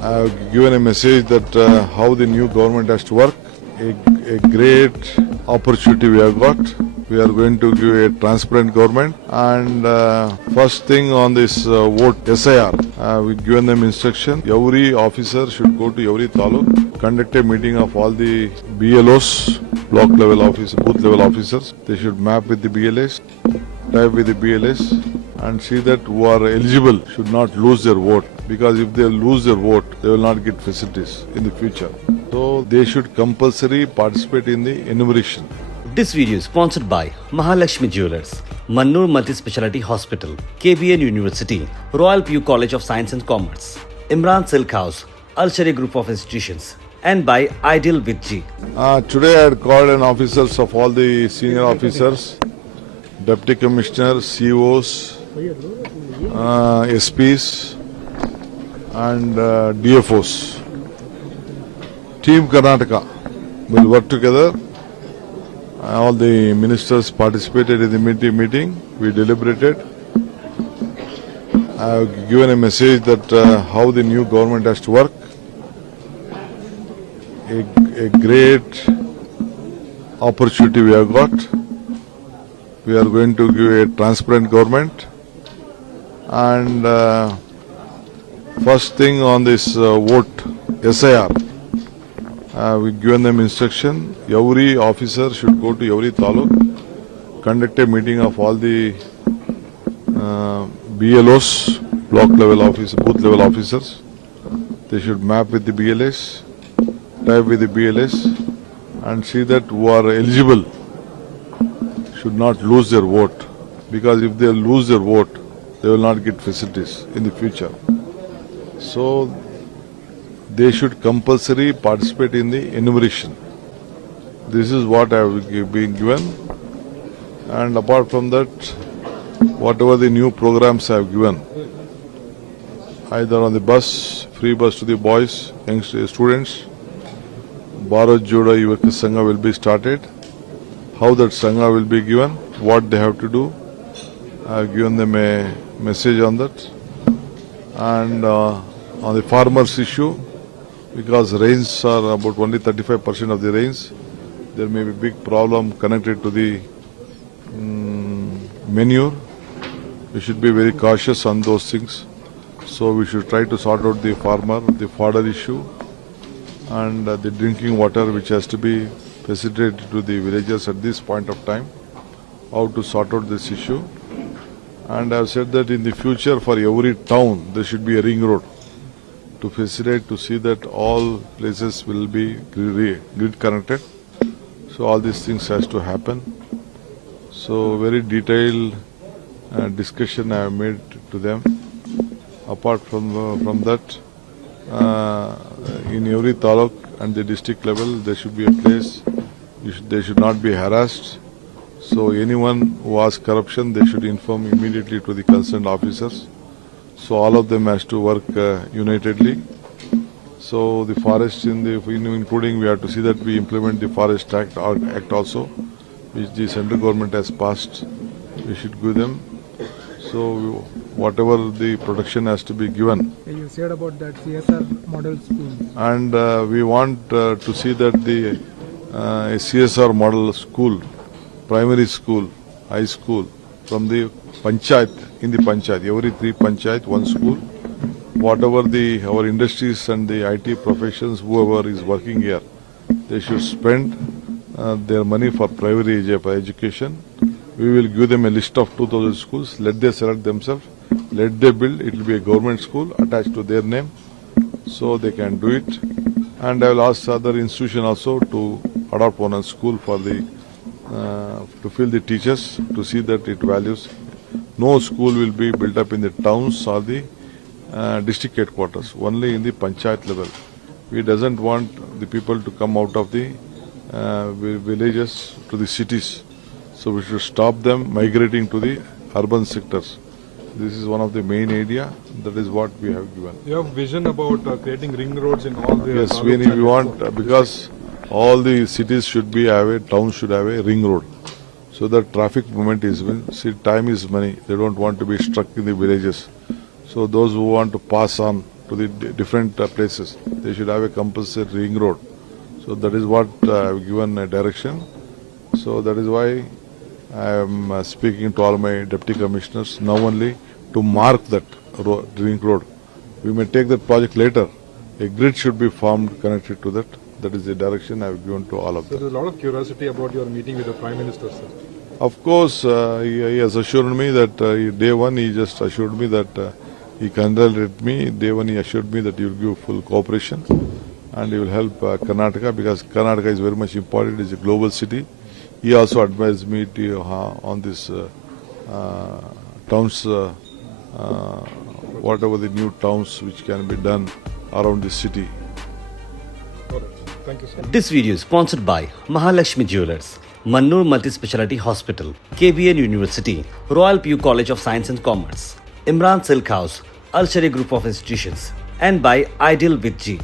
I have given a message that how the new government has to work. A great opportunity we have got. We are going to give a transparent government. And first thing on this vote SIR, we've given them instruction. Every officer should go to every taluk, conduct a meeting of all the BLOs, block level officers, booth level officers. They should map with the BLAs, type with the BLS, and see that who are eligible should not lose their vote, because if they lose their vote, they will not get facilities in the future. So they should compulsory participate in the enumeration. This video is sponsored by Mahalakshmi Jewelers, Mannur Multi-Speciality Hospital, KBN University, Royal PU College of Science and Commerce, Imran Silk House, Al Sharia Group of Institutions, and by Ideal with G. Today I had called in officers of all the senior officers, deputy commissioners, COs, SPs, and DFOs. Team Karnataka will work together. All the ministers participated in the meeting. We deliberated. I have given a message that how the new government has to work. A great opportunity we have got. We are going to give a transparent government. And first thing on this vote SIR, we've given them instruction. Every officer should go to every taluk, conduct a meeting of all the BLOs, block level officers, booth level officers. They should map with the BLS, type with the BLS, and see that who are eligible should not lose their vote, because if they lose their vote, they will not get facilities in the future. So they should compulsory participate in the enumeration. This is what I have been given. And apart from that, whatever the new programs I have given, either on the bus, free bus to the boys, young students, Bharat Jodo Yuvaka Sangha will be started. How that Sangha will be given, what they have to do. I have given them a message on that. And on the farmers issue, because rains are about only 35% of the rains, there may be big problem connected to the manure. We should be very cautious on those things. So we should try to sort out the farmer, the fodder issue, and the drinking water which has to be facilitated to the villagers at this point of time, how to sort out this issue. And I have said that in the future for every town there should be a ring road to facilitate, to see that all places will be grid connected. So all these things has to happen. So very detailed discussion I have made to them. Apart from that, in every taluk and the district level there should be a place, they should not be harassed. So anyone who has corruption, they should inform immediately to the concerned officers. So all of them has to work unitedly. So the forest including we have to see that we implement the Forest Act also, which the central government has passed. We should give them. So whatever the protection has to be given. You said about that CSR model school. And we want to see that the a CSR model school, primary school, high school, from the panchayat, in the panchayat, every 3 panchayat, 1 school. Whatever our industries and the IT professions, whoever is working here, they should spend their money for primary education. We will give them a list of 2,000 schools. Let them select themselves. Let them build. It will be a government school attached to their name, so they can do it. And I will ask other institutions also to adopt one school for the to fill the teachers, to see that it values. No school will be built up in the towns or the district headquarters, only in the panchayat level. We doesn't want the people to come out of the villages to the cities. So we should stop them migrating to the urban sectors. This is one of the main area. That is what we have given. You have vision about creating ring roads in all the... Yes, we want, because all the cities should be towns should have a ring road. So that traffic movement is, see, time is money. They don't want to be stuck in the villages. So those who want to pass on to the different places. They should have a compulsory ring road. So that is what I have given a direction. So that is why I am speaking to all my deputy commissioners now only to mark that ring road. We may take that project later. A grid should be formed connected to that. That is the direction I have given to all of So them. there's a lot of curiosity about your meeting with the Prime Minister, sir. Of course, he has assured me that day one he just assured me that he congratulated me. Day one he assured me that he will give full cooperation and he will help Karnataka because Karnataka is very much important. It is a global city. He also advised me to, on this towns, whatever the new towns which can be done around the city. All right. Thank you, sir. This video is sponsored by Mahalakshmi Jewelers, Mannur Multi-Speciality Hospital, KBN University, Royal PU College of Science and Commerce, Imran Silk House, Al Sharia Group of Institutions, and by Ideal with G.